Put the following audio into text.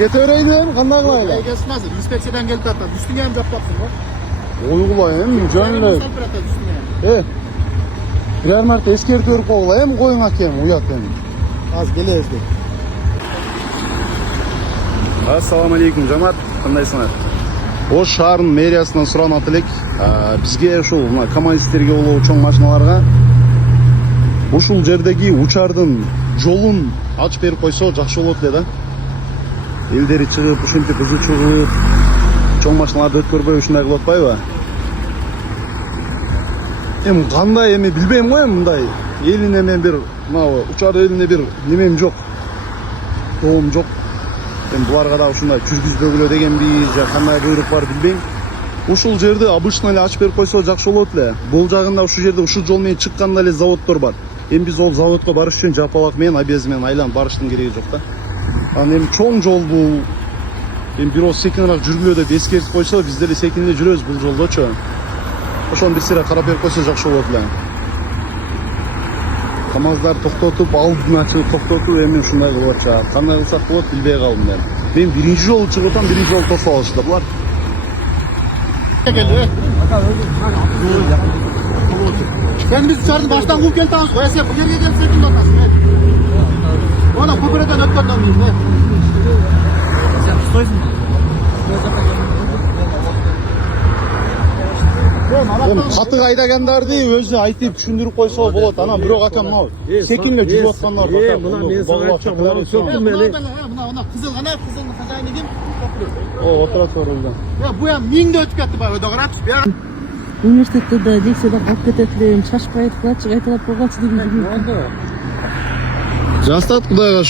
kete vereydim, kандай kılayla? Kesmez. İnspeksiyeden gelip atar. Üstüne hem caplatsın o. Oygulayım, jönley. Birer marta eskertip örüp koygulayım, koyun akem, uyat hem. Az geliriz de. Assalamu alaikum жамаат, кандайсыңар? Ош шаарынын мэриясынан суранат элек, бизге ушул мына КамАЗистерге болобу чоң машиналарга ушул жердеги учардын жолун ачып берип койсо жакшы болот эле да. Элдери чыгып, ушинтип ызы чыгып, чоң машиналарды өткөрбөй ушундай кылып атпайбы? Эми кандай эми билбейм го эми мындай. Элине мен бир мына учар элине бир немем жок. Тоом жок. Эми буларга да ушундай жүргүзбөгүлө дегенби, же кандай буйрук бар билбейм. Ушул жерди обычно эле ачып берип койсо жакшы болот эле. Бул жагында ушул жерде ушул жол менен чыкканда эле заводдор бар. Эми биз ол заводко барыш үчүн жапалак менен, обез менен айланып барыштын кереги жок да. Анан эми чоң жол бул. Эми бирөө секинирээк жүргүлө деп эскертип койсо, биз деле секин эле жүрөбүз бул жолдочу. Ошону бир сыйра карап берип койсо жакшы болот эле. КамАЗдар токтотуп, алдын ачып токтотуп, эми ушундай кылып атышат. Кандай кылсак болот билбей калдым мен. Мен биринчи жолу чыгып атам, биринчи жолу тосуп алышты булар. Sen biz dışarıda baştan kum geldi ağız. Koyasın bu yerine gelip sekinde atasın. Ona köprüden öpkenden miyim? Sen tutuyorsun mu? Эми катык айдагандарды өзү айтып түшүндүрүп койсо болот. Анан бирок акам мына секин эле жүрүп аткандар. Мына мен сага айтчам, мына сөктүм эле. Мына кызыл ана кызылдын хозяйыны ким? О, отура турулду. Bu ham mingde ötüp ketdi bay, öde qaratış. Университетте да лекцияда калып кетет элем, шашпай айткылачы, кайталап койгулачы деген. Жастат кудайга